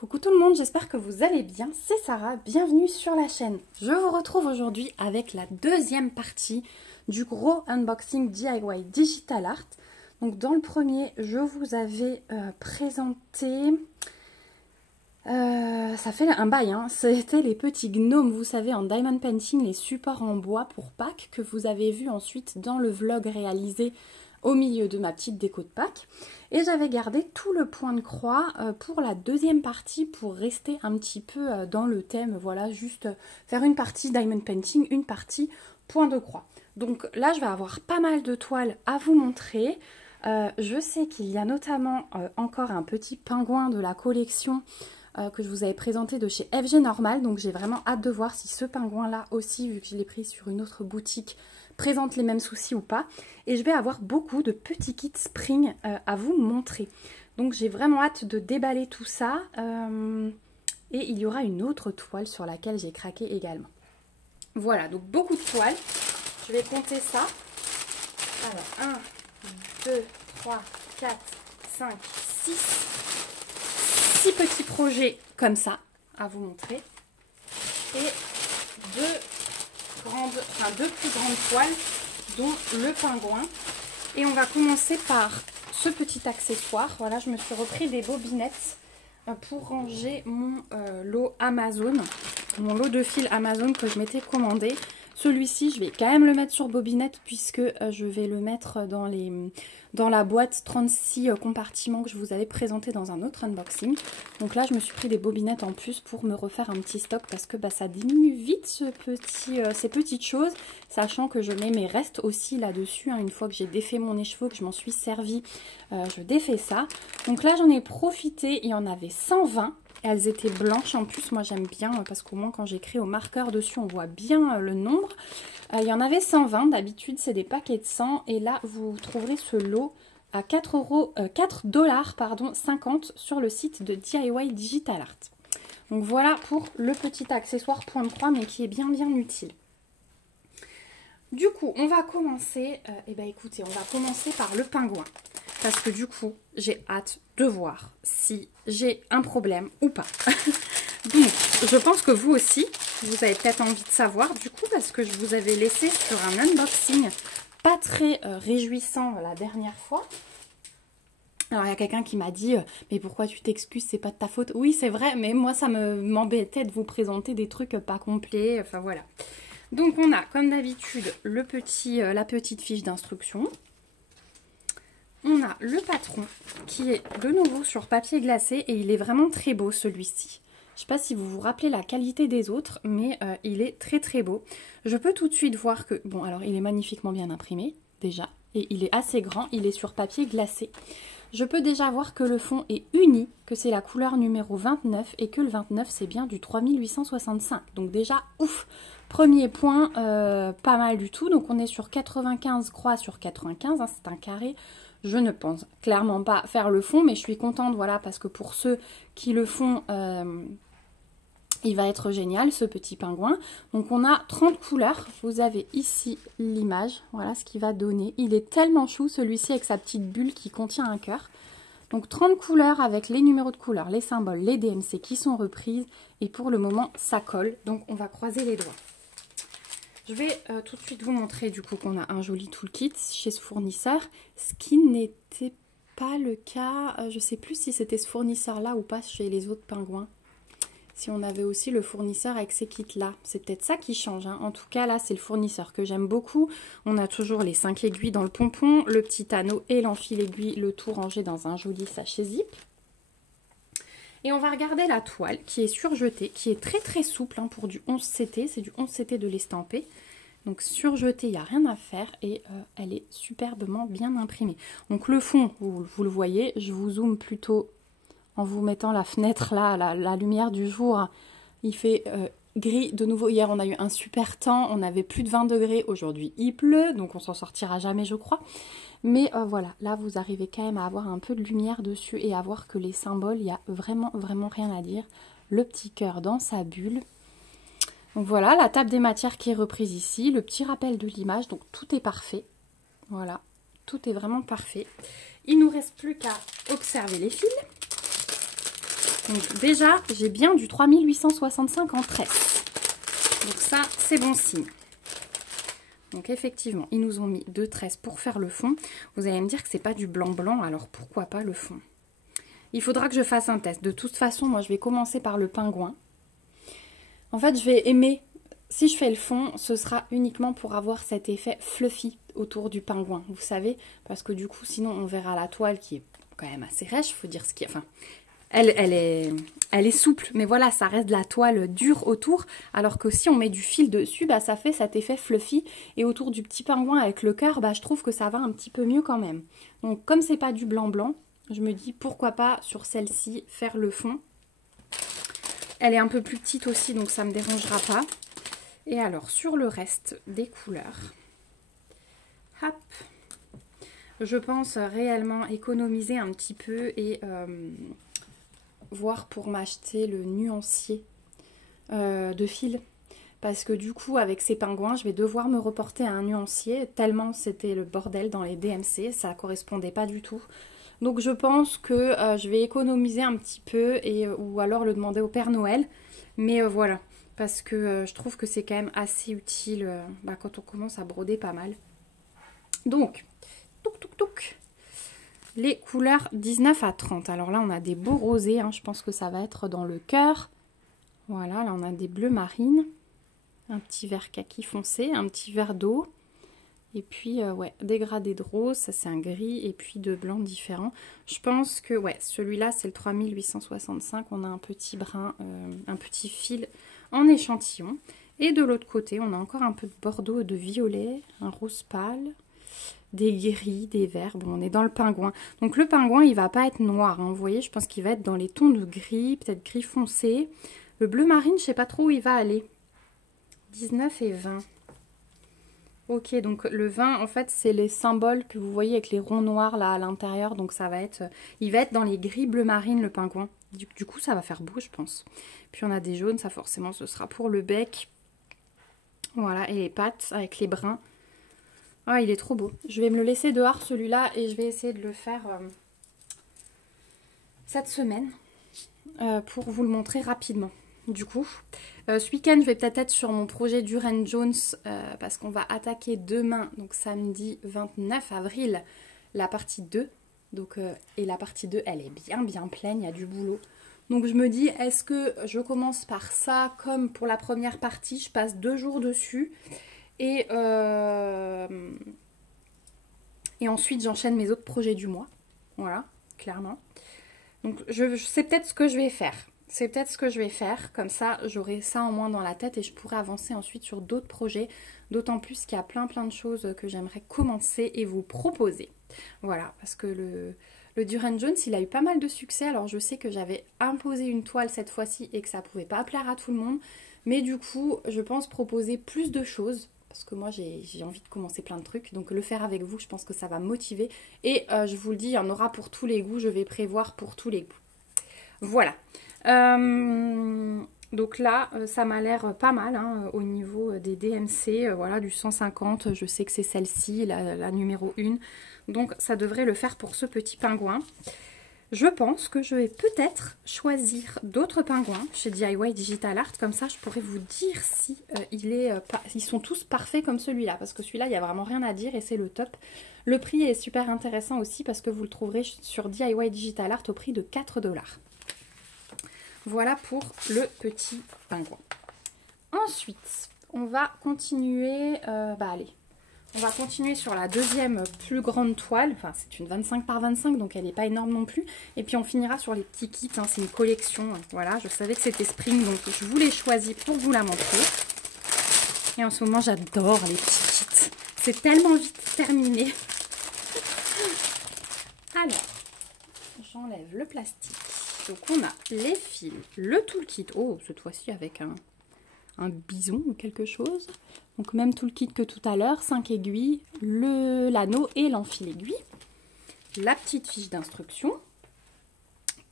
Coucou tout le monde, j'espère que vous allez bien, c'est Sarah, bienvenue sur la chaîne. Je vous retrouve aujourd'hui avec la deuxième partie du gros unboxing DIY Digital Art. Donc dans le premier, je vous avais présenté, ça fait un bail, hein. C'était les petits gnomes, vous savez, en diamond painting, les supports en bois pour Pâques que vous avez vu ensuite dans le vlog réalisé au milieu de ma petite déco de Pâques. Et j'avais gardé tout le point de croix pour la deuxième partie pour rester un petit peu dans le thème. Voilà, juste faire une partie diamond painting, une partie point de croix. Donc là, je vais avoir pas mal de toiles à vous montrer. Je sais qu'il y a notamment encore un petit pingouin de la collection que je vous avais présenté de chez FG Normal. Donc j'ai vraiment hâte de voir si ce pingouin-là aussi, vu que je l'ai pris sur une autre boutique, présente les mêmes soucis ou pas. Et je vais avoir beaucoup de petits kits spring à vous montrer. Donc j'ai vraiment hâte de déballer tout ça. Et il y aura une autre toile sur laquelle j'ai craqué également. Voilà, donc beaucoup de toiles. Je vais compter ça. Alors 1, 2, 3, 4, 5, 6 petits projets comme ça à vous montrer. Et deux plus grandes toiles, dont le pingouin. Et on va commencer par ce petit accessoire. Voilà, je me suis repris des bobinettes pour ranger mon lot Amazon, mon lot de fil Amazon que je m'étais commandé. Celui-ci, je vais quand même le mettre sur bobinette puisque je vais le mettre dans la boîte 36 compartiments que je vous avais présenté dans un autre unboxing. Donc là, je me suis pris des bobinettes en plus pour me refaire un petit stock parce que ça diminue vite ces petites choses, sachant que je mets mes restes aussi là-dessus. Hein, une fois que j'ai défait mon écheveau, que je m'en suis servi, je défais ça. Donc là, j'en ai profité, il y en avait 120. Elles étaient blanches en plus, moi j'aime bien parce qu'au moins quand j'écris au marqueur dessus on voit bien le nombre. Il y en avait 120, d'habitude c'est des paquets de 100 et là vous trouverez ce lot à 4,50 $ sur le site de DIY Digital Art. Donc voilà pour le petit accessoire point de croix mais qui est bien utile. Du coup on va commencer, écoutez, on va commencer par le pingouin. Parce que du coup, j'ai hâte de voir si j'ai un problème ou pas. Donc, je pense que vous aussi, vous avez peut-être envie de savoir du coup, parce que je vous avais laissé sur un unboxing pas très réjouissant la dernière fois. Alors, il y a quelqu'un qui m'a dit « Mais pourquoi tu t'excuses, c'est pas de ta faute ?» Oui, c'est vrai, mais moi, ça m'embêtait de vous présenter des trucs pas complets. Enfin, voilà. Donc, on a, comme d'habitude, la petite fiche d'instruction. On a le patron qui est de nouveau sur papier glacé et il est vraiment très beau celui-ci. Je ne sais pas si vous vous rappelez la qualité des autres, mais il est très beau. Je peux tout de suite voir que, bon alors il est magnifiquement bien imprimé déjà et il est assez grand, il est sur papier glacé. Je peux déjà voir que le fond est uni, que c'est la couleur numéro 29 et que le 29 c'est bien du 3865. Donc déjà ouf, premier point, pas mal du tout. Donc on est sur 95 croix sur 95, hein, c'est un carré. Je ne pense clairement pas faire le fond, mais je suis contente, voilà, parce que pour ceux qui le font, il va être génial, ce petit pingouin. Donc, on a 30 couleurs. Vous avez ici l'image, voilà ce qu'il va donner. Il est tellement chou, celui-ci, avec sa petite bulle qui contient un cœur. Donc, 30 couleurs avec les numéros de couleurs, les symboles, les DMC qui sont reprises. Et pour le moment, ça colle. Donc, on va croiser les doigts. Je vais tout de suite vous montrer du coup qu'on a un joli toolkit chez ce fournisseur, ce qui n'était pas le cas, je ne sais plus si c'était ce fournisseur-là ou pas chez les autres pingouins. Si on avait aussi le fournisseur avec ces kits-là, c'est peut-être ça qui change. Hein. En tout cas, là, c'est le fournisseur que j'aime beaucoup. On a toujours les 5 aiguilles dans le pompon, le petit anneau et l'enfil aiguille, le tout rangé dans un joli sachet zip. Et on va regarder la toile qui est surjetée, qui est très souple hein, pour du 11 CT. C'est du 11 CT de l'estampé. Donc surjetée, il n'y a rien à faire et elle est superbement bien imprimée. Donc le fond, vous le voyez, je vous zoome plutôt en vous mettant la fenêtre là, la lumière du jour. Il fait gris de nouveau. Hier, on a eu un super temps, on avait plus de 20 degrés. Aujourd'hui, il pleut, donc on s'en sortira jamais, je crois. Mais voilà, là, vous arrivez quand même à avoir un peu de lumière dessus et à voir que les symboles, il n'y a vraiment rien à dire. Le petit cœur dans sa bulle. Donc voilà, la table des matières qui est reprise ici, le petit rappel de l'image, donc tout est parfait. Voilà, tout est vraiment parfait. Il ne nous reste plus qu'à observer les fils. Donc déjà, j'ai bien du 3865 en tresse. Donc ça, c'est bon signe. Donc effectivement, ils nous ont mis 2 tresses pour faire le fond. Vous allez me dire que c'est pas du blanc, alors pourquoi pas le fond? Il faudra que je fasse un test. De toute façon, moi, je vais commencer par le pingouin. En fait, je vais aimer, si je fais le fond, ce sera uniquement pour avoir cet effet fluffy autour du pingouin, vous savez, parce que du coup, sinon, on verra la toile qui est quand même assez rêche, il faut dire ce qui est... Enfin, elle est souple, mais voilà, ça reste de la toile dure autour, alors que si on met du fil dessus, bah, ça fait cet effet fluffy, et autour du petit pingouin avec le cœur, bah, je trouve que ça va un petit peu mieux quand même. Donc, comme c'est pas du blanc, je me dis, pourquoi pas, sur celle-ci, faire le fond. Elle est un peu plus petite aussi, donc ça ne me dérangera pas. Et alors, sur le reste des couleurs, hop, je pense réellement économiser un petit peu et voir pour m'acheter le nuancier de fil. Parce que du coup, avec ces pingouins, je vais devoir me reporter à un nuancier, tellement c'était le bordel dans les DMC, ça ne correspondait pas du tout. Donc je pense que je vais économiser un petit peu ou alors le demander au Père Noël. Mais voilà, parce que je trouve que c'est quand même assez utile quand on commence à broder pas mal. Donc, touc. Les couleurs 19 à 30. Alors là, on a des beaux rosés. Hein, je pense que ça va être dans le cœur. Voilà, là, on a des bleus marines. Un petit vert kaki foncé, un petit vert d'eau. Et puis, ouais, dégradé de rose, ça c'est un gris, et puis de blanc différent. Je pense que, ouais, celui-là, c'est le 3865. On a un petit brin, un petit fil en échantillon. Et de l'autre côté, on a encore un peu de bordeaux et de violet, un rose pâle, des gris, des verts. Bon, on est dans le pingouin. Donc, le pingouin, il va pas être noir, hein, vous voyez, je pense qu'il va être dans les tons de gris, peut-être gris foncé. Le bleu marine, je sais pas trop où il va aller. 19 et 20. Ok, donc le 20, en fait, c'est les symboles que vous voyez avec les ronds noirs là à l'intérieur. Donc ça va être, il va être dans les gris bleu marine, le pingouin. Du coup, ça va faire beau, je pense. Puis on a des jaunes, ça forcément, ce sera pour le bec. Voilà, et les pattes avec les bruns. Ah, il est trop beau. Je vais me le laisser dehors, celui-là, et je vais essayer de le faire cette semaine pour vous le montrer rapidement. Du coup, ce week-end, je vais peut-être être sur mon projet Durand Jones parce qu'on va attaquer demain, donc samedi 29 avril, la partie 2. Donc, et la partie 2, elle est bien pleine, il y a du boulot. Donc je me dis, est-ce que je commence par ça comme pour la première partie, je passe 2 jours dessus et ensuite j'enchaîne mes autres projets du mois. Voilà, clairement. Donc je sais peut-être ce que je vais faire. C'est peut-être ce que je vais faire, comme ça j'aurai ça en moins dans la tête et je pourrai avancer ensuite sur d'autres projets, d'autant plus qu'il y a plein de choses que j'aimerais commencer et vous proposer. Voilà, parce que le Durand Jones, il a eu pas mal de succès, alors je sais que j'avais imposé une toile cette fois-ci et que ça pouvait pas plaire à tout le monde, mais du coup, je pense proposer plus de choses, parce que moi j'ai envie de commencer plein de trucs, donc le faire avec vous, je pense que ça va me motiver, et je vous le dis, il y en aura pour tous les goûts, je vais prévoir pour tous les goûts. Voilà. Donc là, ça m'a l'air pas mal hein, au niveau des DMC, voilà, du 150, je sais que c'est celle-ci, la numéro 1, donc ça devrait le faire pour ce petit pingouin. Je pense que je vais peut-être choisir d'autres pingouins chez DIY Digital Art, comme ça je pourrais vous dire si ils sont tous parfaits comme celui-là, parce que celui-là, il n'y a vraiment rien à dire et c'est le top. Le prix est super intéressant aussi parce que vous le trouverez sur DIY Digital Art au prix de 4 $. Voilà pour le petit pingouin. Ensuite, on va continuer, on va continuer sur la deuxième plus grande toile. Enfin, c'est une 25 par 25, donc elle n'est pas énorme non plus. Et puis on finira sur les petits kits, hein, c'est une collection. Voilà, je savais que c'était Spring, donc je vous l'ai choisi pour vous la montrer. Et en ce moment, j'adore les petits kits. C'est tellement vite terminé. Alors, j'enlève le plastique. Donc on a les fils, le toolkit, oh cette fois-ci avec un bison ou quelque chose. Donc même toolkit que tout à l'heure, 5 aiguilles, l'anneau et l'enfil aiguille. La petite fiche d'instruction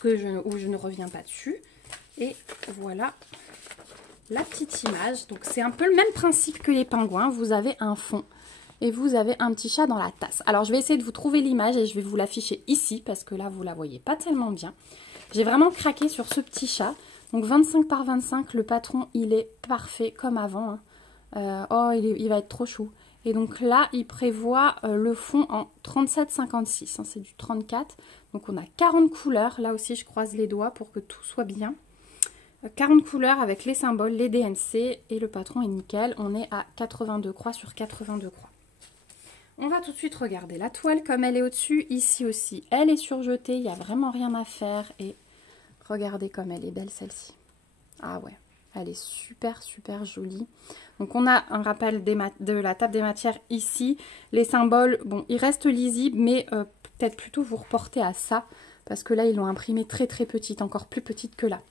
où je ne reviens pas dessus. Et voilà la petite image. Donc c'est un peu le même principe que les pingouins, vous avez un fond. Et vous avez un petit chat dans la tasse. Alors je vais essayer de vous trouver l'image et je vais vous l'afficher ici parce que là vous la voyez pas tellement bien. J'ai vraiment craqué sur ce petit chat. Donc 25 par 25, le patron, il est parfait comme avant. Hein. Oh, il va être trop chou. Et donc là, il prévoit le fond en 37,56. Hein, c'est du 34. Donc on a 40 couleurs. Là aussi, je croise les doigts pour que tout soit bien. 40 couleurs avec les symboles, les DNC et le patron est nickel. On est à 82 croix sur 82 croix. On va tout de suite regarder la toile comme elle est au-dessus. Ici aussi, elle est surjetée. Il n'y a vraiment rien à faire. Et regardez comme elle est belle celle-ci. Ah ouais, elle est super super jolie. Donc on a un rappel de la table des matières ici. Les symboles, bon, ils restent lisibles, mais peut-être plutôt vous reporter à ça. Parce que là, ils l'ont imprimée très très petite, encore plus petite que là.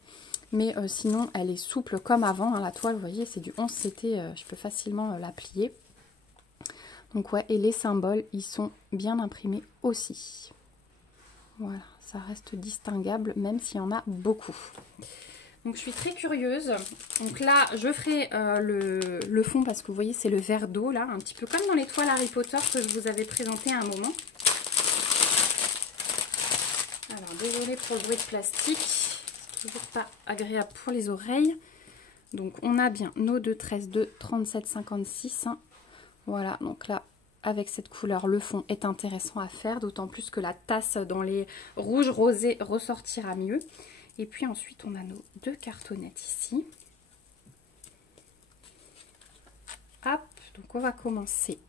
Mais sinon, elle est souple comme avant. Hein, la toile, vous voyez, c'est du 11 CT. Je peux facilement la plier. Donc ouais, et les symboles, ils sont bien imprimés aussi. Voilà, ça reste distinguable, même s'il y en a beaucoup. Donc je suis très curieuse. Donc là, je ferai le fond parce que vous voyez, c'est le verre d'eau là. Un petit peu comme dans les toiles Harry Potter que je vous avais présenté à un moment. Alors, désolée pour le bruit de plastique. Toujours pas agréable pour les oreilles. Donc on a bien nos deux tresses de 37,56. Hein. Voilà, donc là, avec cette couleur, le fond est intéressant à faire. D'autant plus que la tasse dans les rouges rosés ressortira mieux. Et puis ensuite, on a nos deux cartonnettes ici. Hop, donc on va commencer.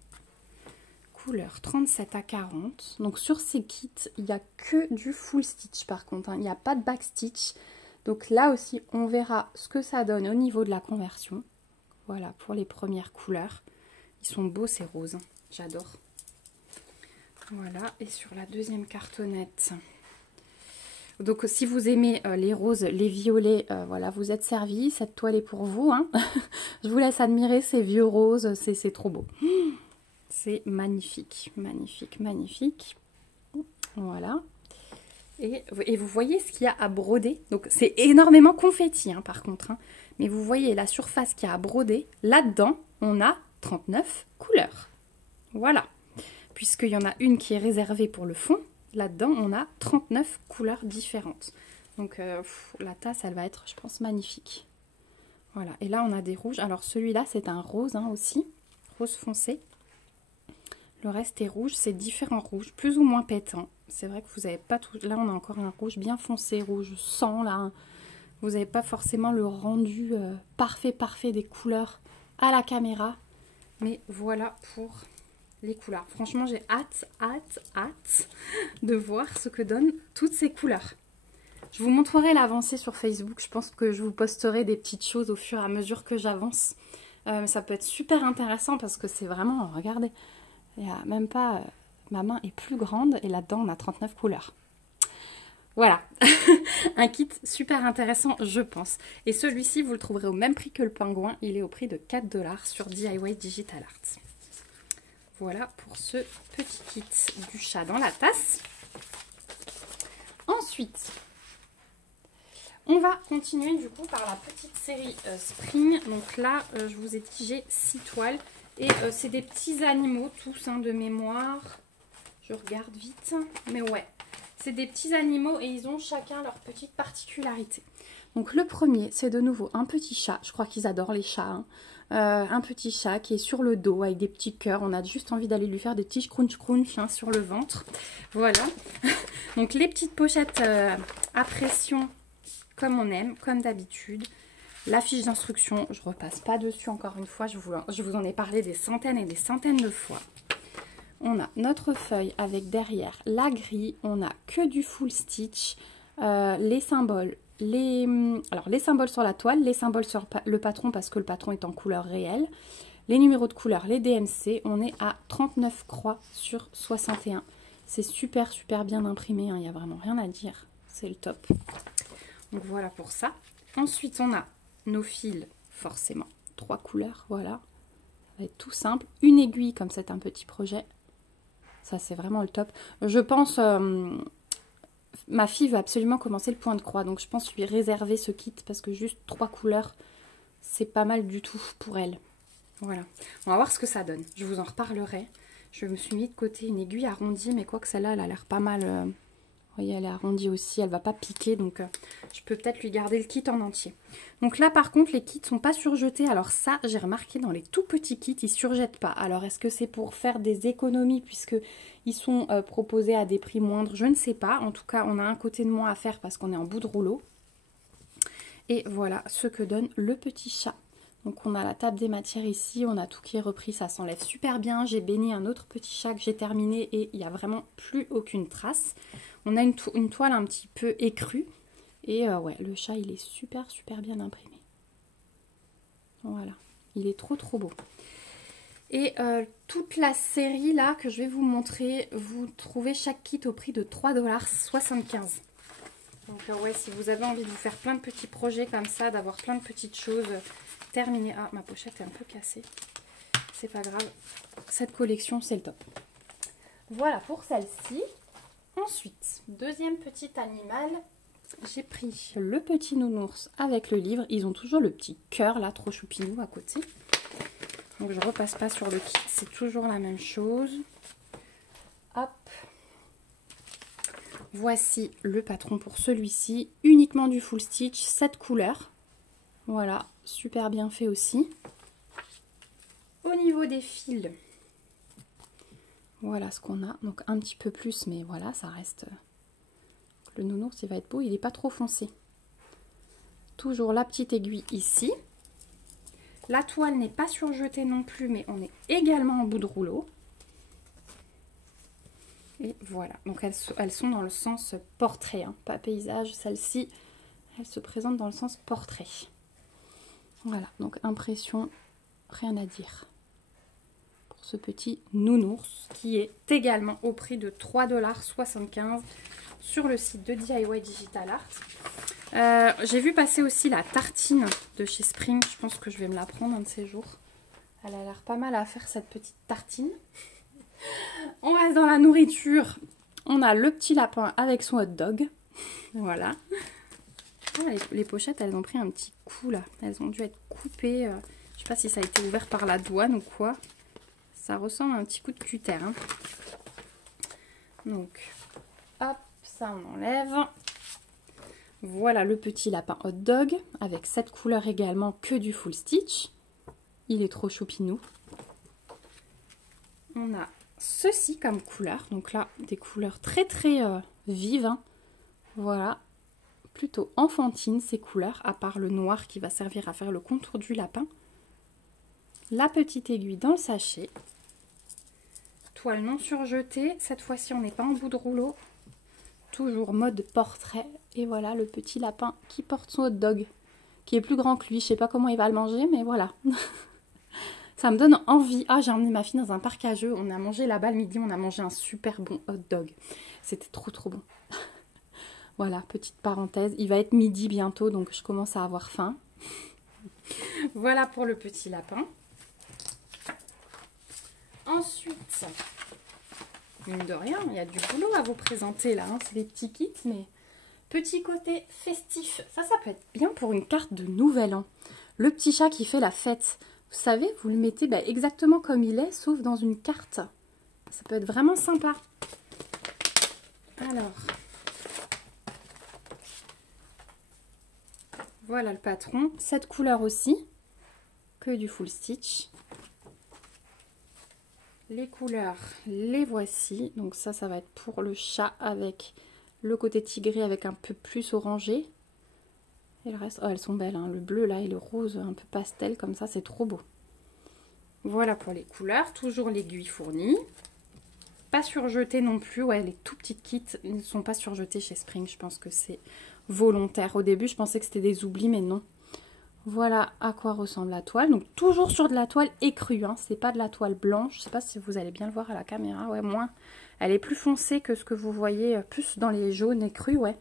Couleur 37 à 40. Donc sur ces kits, il n'y a que du full stitch par contre. Hein. Il n'y a pas de back stitch. Donc là aussi, on verra ce que ça donne au niveau de la conversion. Voilà, pour les premières couleurs. Ils sont beaux ces roses, hein. J'adore. Voilà, et sur la deuxième cartonnette. Donc si vous aimez les roses, les violets, voilà, vous êtes servis. Cette toile est pour vous. Hein. Je vous laisse admirer ces vieux roses, c'est trop beau. C'est magnifique, magnifique, magnifique. Voilà. Et vous voyez ce qu'il y a à broder. Donc c'est énormément confetti hein, par contre. Hein. Mais vous voyez la surface qu'il y a à broder. Là-dedans, on a 39 couleurs. Voilà. Puisqu'il y en a une qui est réservée pour le fond. Là-dedans, on a 39 couleurs différentes. Donc la tasse, elle va être, je pense, magnifique. Voilà. Et là, on a des rouges. Alors celui-là, c'est un rose hein, aussi. Rose foncé. Le reste est rouge. C'est différents rouges, plus ou moins pétants. C'est vrai que vous n'avez pas tout... Là, on a encore un rouge bien foncé, rouge sang, là. Vous n'avez pas forcément le rendu parfait des couleurs à la caméra. Mais voilà pour les couleurs. Franchement, j'ai hâte de voir ce que donnent toutes ces couleurs. Je vous montrerai l'avancée sur Facebook. Je pense que je vous posterai des petites choses au fur et à mesure que j'avance. Ça peut être super intéressant parce que c'est vraiment... Regardez, il n'y a même pas... Ma main est plus grande et là-dedans, on a 39 couleurs. Voilà, un kit super intéressant, je pense. Et celui-ci, vous le trouverez au même prix que le pingouin. Il est au prix de 4 $ sur DIY Digital Art. Voilà pour ce petit kit du chat dans la tasse. Ensuite, on va continuer du coup par la petite série Spring. Donc là, je vous ai dit, j'ai 6 toiles. Et c'est des petits animaux tous hein, de mémoire. Je regarde vite, mais ouais, c'est des petits animaux et ils ont chacun leur petite particularité. Donc le premier, c'est de nouveau un petit chat. Je crois qu'ils adorent les chats. Hein. Un petit chat qui est sur le dos avec des petits cœurs. On a juste envie d'aller lui faire des petits crunch hein, sur le ventre. Voilà. Donc les petites pochettes à pression comme on aime, comme d'habitude. La fiche d'instruction, je repasse pas dessus encore une fois. Je vous en ai parlé des centaines et des centaines de fois. On a notre feuille avec derrière la grille. On n'a que du full stitch. Les symboles. Alors les symboles sur la toile. Les symboles sur le patron parce que le patron est en couleur réelle. Les numéros de couleur, les DMC. On est à 39 croix sur 61. C'est super bien imprimé. Hein. Il n'y a vraiment rien à dire. C'est le top. Donc voilà pour ça. Ensuite on a nos fils. Forcément 3 couleurs. Voilà. Ça va être tout simple. Une aiguille comme c'est un petit projet. Ça, c'est vraiment le top. Je pense, ma fille veut absolument commencer le point de croix. Donc, je pense lui réserver ce kit parce que juste 3 couleurs, c'est pas mal du tout pour elle. Voilà. On va voir ce que ça donne. Je vous en reparlerai. Je me suis mis de côté une aiguille arrondie, mais quoique celle-là, elle a l'air pas mal. voyez, elle est arrondie aussi, elle va pas piquer, donc je peux peut-être lui garder le kit en entier. Donc là, par contre, les kits sont pas surjetés. Alors ça, j'ai remarqué dans les tout petits kits, ils surjettent pas. Alors, est-ce que c'est pour faire des économies puisque ils sont proposés à des prix moindres? Je ne sais pas. En tout cas, on a un côté de moins à faire parce qu'on est en bout de rouleau. Et voilà ce que donne le petit chat. Donc on a la table des matières ici, on a tout qui est repris, ça s'enlève super bien. J'ai béni un autre petit chat que j'ai terminé et il n'y a vraiment plus aucune trace. On a une toile un petit peu écrue. Et ouais, le chat il est super bien imprimé. Voilà, il est trop beau. Et toute la série là que je vais vous montrer, vous trouvez chaque kit au prix de 3,75 $. Donc ouais, si vous avez envie de vous faire plein de petits projets comme ça, d'avoir plein de petites choses terminées. Ah, ma pochette est un peu cassée. C'est pas grave. Cette collection, c'est le top. Voilà pour celle-ci. Ensuite, deuxième petit animal. J'ai pris le petit nounours avec le livre. Ils ont toujours le petit cœur là, trop choupinou à côté. Donc je repasse pas sur le kit. C'est toujours la même chose. Hop. Voici le patron pour celui-ci, uniquement du full stitch, 7 couleurs. Voilà, super bien fait aussi. Au niveau des fils, voilà ce qu'on a. Donc un petit peu plus, mais voilà, ça reste... Le nounours, il va être beau, il n'est pas trop foncé. Toujours la petite aiguille ici. La toile n'est pas surjetée non plus, mais on est également en bout de rouleau. Et voilà, donc elles sont dans le sens portrait, hein, pas paysage. Celle-ci, elle se présente dans le sens portrait. Voilà, donc impression, rien à dire. Pour ce petit nounours qui est également au prix de 3,75 $ sur le site de DIY Digital Art. J'ai vu passer aussi la tartine de chez Spring. Je pense que je vais me la prendre un de ces jours. Elle a l'air pas mal à faire cette petite tartine. On reste dans la nourriture. On a le petit lapin avec son hot dog. Voilà. Ah, les pochettes, elles ont pris un petit coup là. Elles ont dû être coupées. Je sais pas si ça a été ouvert par la douane ou quoi. Ça ressemble à un petit coup de cutter. Hein. Donc, hop, ça on enlève. Voilà le petit lapin hot dog avec cette couleur également que du full stitch. Il est trop choupinou. On a ceci comme couleur, donc là des couleurs très vives, hein. Voilà, plutôt enfantine ces couleurs, à part le noir qui va servir à faire le contour du lapin. La petite aiguille dans le sachet, toile non surjetée, cette fois-ci on n'est pas en bout de rouleau, toujours mode portrait, et voilà le petit lapin qui porte son hot dog, qui est plus grand que lui, je sais pas comment il va le manger, mais voilà. Ça me donne envie. Ah, j'ai emmené ma fille dans un parc à jeux. On a mangé là-bas le midi. On a mangé un super bon hot dog. C'était trop bon. Voilà, petite parenthèse. Il va être midi bientôt, donc je commence à avoir faim. Voilà pour le petit lapin. Ensuite, mine de rien, il y a du boulot à vous présenter là. Hein. C'est des petits kits, mais petit côté festif. Ça peut être bien pour une carte de Nouvel An. Le petit chat qui fait la fête. Vous savez, vous le mettez exactement comme il est, sauf dans une carte. Ça peut être vraiment sympa. Alors, voilà le patron. Cette couleur aussi, que du full stitch. Les couleurs, les voici. Donc ça va être pour le chat avec le côté tigré avec un peu plus orangé. Et le reste, oh, elles sont belles, hein. Le bleu là et le rose un peu pastel comme ça, c'est trop beau. Voilà pour les couleurs, toujours l'aiguille fournie. Pas surjeté non plus, ouais, les tout petites kits ne sont pas surjetés chez Spring, je pense que c'est volontaire. Au début, je pensais que c'était des oublis, mais non. Voilà à quoi ressemble la toile. Donc toujours sur de la toile écrue, hein. C'est pas de la toile blanche. Je sais pas si vous allez bien le voir à la caméra, ouais, moins. Elle est plus foncée que ce que vous voyez, plus dans les jaunes écrus, ouais.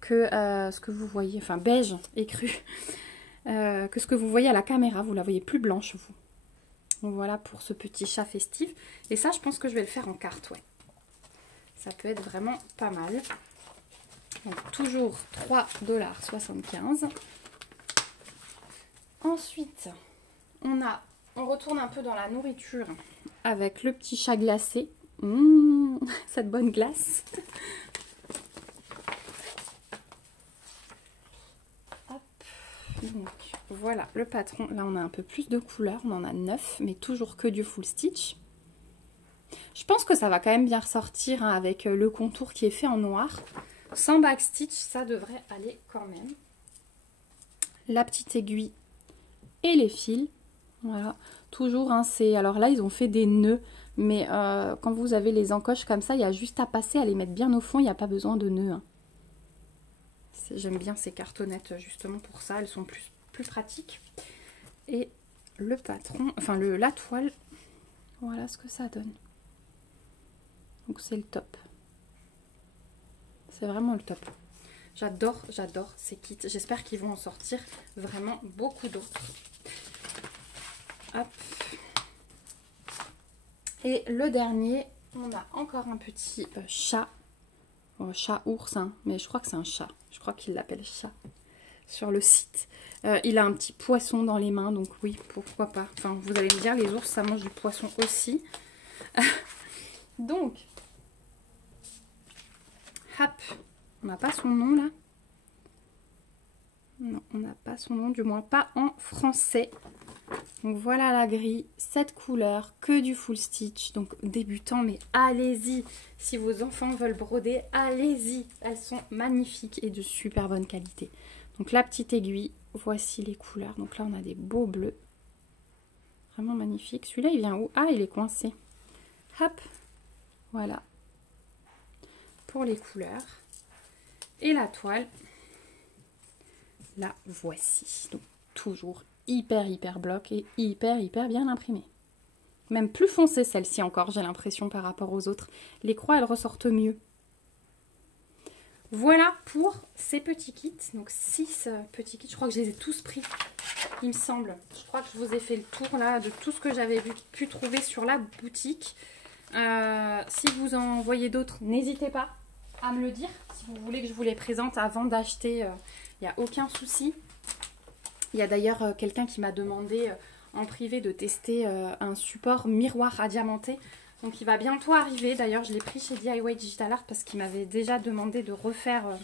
Que ce que vous voyez, enfin beige écru, que ce que vous voyez à la caméra, vous la voyez plus blanche vous. Donc voilà pour ce petit chat festif. Et ça, je pense que je vais le faire en carte, ouais. Ça peut être vraiment pas mal. Donc toujours 3,75 $. Ensuite, on retourne un peu dans la nourriture avec le petit chat glacé. Cette bonne glace. Donc voilà le patron. Là on a un peu plus de couleurs, on en a 9, mais toujours que du full stitch. Je pense que ça va quand même bien ressortir hein, avec le contour qui est fait en noir. Sans backstitch, ça devrait aller quand même. La petite aiguille et les fils. Voilà, toujours, hein, c'est... Alors là, ils ont fait des nœuds, mais quand vous avez les encoches comme ça, il y a juste à passer, à les mettre bien au fond, il n'y a pas besoin de nœuds. Hein. J'aime bien ces cartonnettes justement pour ça, elles sont plus pratiques. Et le patron, enfin la toile, voilà ce que ça donne. Donc c'est le top. C'est vraiment le top. J'adore ces kits. J'espère qu'ils vont en sortir vraiment beaucoup d'autres. Hop. Et le dernier, on a encore un petit chat. Oh, chat ours, hein, mais je crois que c'est un chat. Je crois qu'il l'appelle chat sur le site. Il a un petit poisson dans les mains, donc oui, pourquoi pas. Enfin, vous allez me dire, les ours, ça mange du poisson aussi. Donc, hop, on n'a pas son nom là. Non, on n'a pas son nom, du moins pas en français. Donc voilà la grille, 7 couleurs, que du full stitch, donc débutant, mais allez-y, si vos enfants veulent broder, allez-y, elles sont magnifiques et de super bonne qualité. Donc la petite aiguille, voici les couleurs, donc là on a des beaux bleus, vraiment magnifiques. Celui-là il vient où? Ah, il est coincé. Hop, voilà, pour les couleurs. Et la toile, la voici, donc toujours hyper bloc et hyper bien imprimée. Même plus foncée celle-ci encore, j'ai l'impression, par rapport aux autres. Les croix, elles ressortent mieux. Voilà pour ces petits kits. Donc 6 petits kits. Je crois que je les ai tous pris, il me semble. Je crois que je vous ai fait le tour là de tout ce que j'avais pu trouver sur la boutique. Si vous en voyez d'autres, n'hésitez pas à me le dire. Si vous voulez que je vous les présente avant d'acheter, il n'y a aucun souci. Il y a d'ailleurs quelqu'un qui m'a demandé en privé de tester un support miroir à diamanter. Donc il va bientôt arriver. D'ailleurs je l'ai pris chez DIY Digital Art parce qu'il m'avait déjà demandé de refaire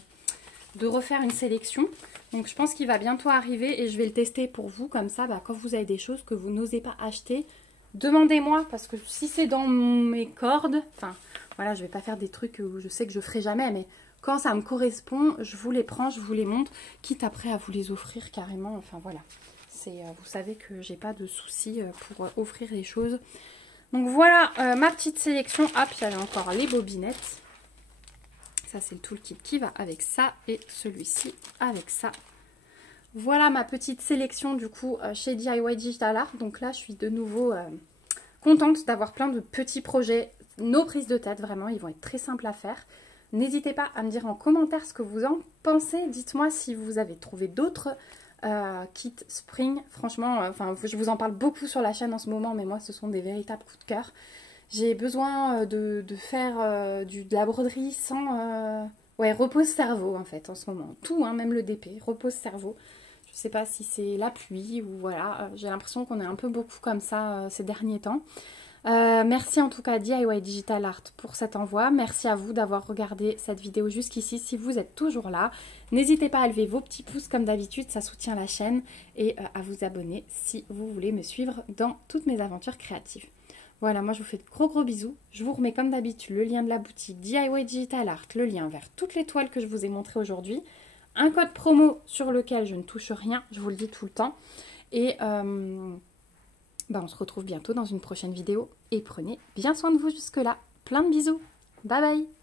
une sélection. Donc je pense qu'il va bientôt arriver et je vais le tester pour vous. Comme ça, quand vous avez des choses que vous n'osez pas acheter, demandez-moi. Parce que si c'est dans mes cordes, enfin voilà, je ne vais pas faire des trucs où je sais que je ne ferai jamais, mais... Quand ça me correspond, je vous les prends, je vous les montre, quitte après à vous les offrir carrément. Enfin voilà, vous savez que j'ai pas de soucis pour offrir les choses. Donc voilà ma petite sélection. Hop, il y avait encore les bobinettes. Ça c'est le toolkit qui va avec ça et celui-ci avec ça. Voilà ma petite sélection du coup chez DIY Digital Art. Donc là je suis de nouveau contente d'avoir plein de petits projets. Nos prises de tête vraiment, ils vont être très simples à faire. N'hésitez pas à me dire en commentaire ce que vous en pensez. Dites-moi si vous avez trouvé d'autres kits spring. Franchement, je vous en parle beaucoup sur la chaîne en ce moment, mais moi, ce sont des véritables coups de cœur. J'ai besoin de faire de la broderie sans... repose cerveau, en fait, en ce moment. Tout, hein, même le DP, repose cerveau. Je ne sais pas si c'est la pluie ou voilà. J'ai l'impression qu'on est un peu beaucoup comme ça ces derniers temps. Merci en tout cas à DIY Digital Art pour cet envoi. Merci à vous d'avoir regardé cette vidéo jusqu'ici. Si vous êtes toujours là, n'hésitez pas à lever vos petits pouces comme d'habitude, ça soutient la chaîne. Et à vous abonner si vous voulez me suivre dans toutes mes aventures créatives. Voilà, moi je vous fais de gros bisous. Je vous remets comme d'habitude le lien de la boutique DIY Digital Art, le lien vers toutes les toiles que je vous ai montrées aujourd'hui. Un code promo sur lequel je ne touche rien, je vous le dis tout le temps. Et... on se retrouve bientôt dans une prochaine vidéo et prenez bien soin de vous jusque là. Plein de bisous. Bye bye.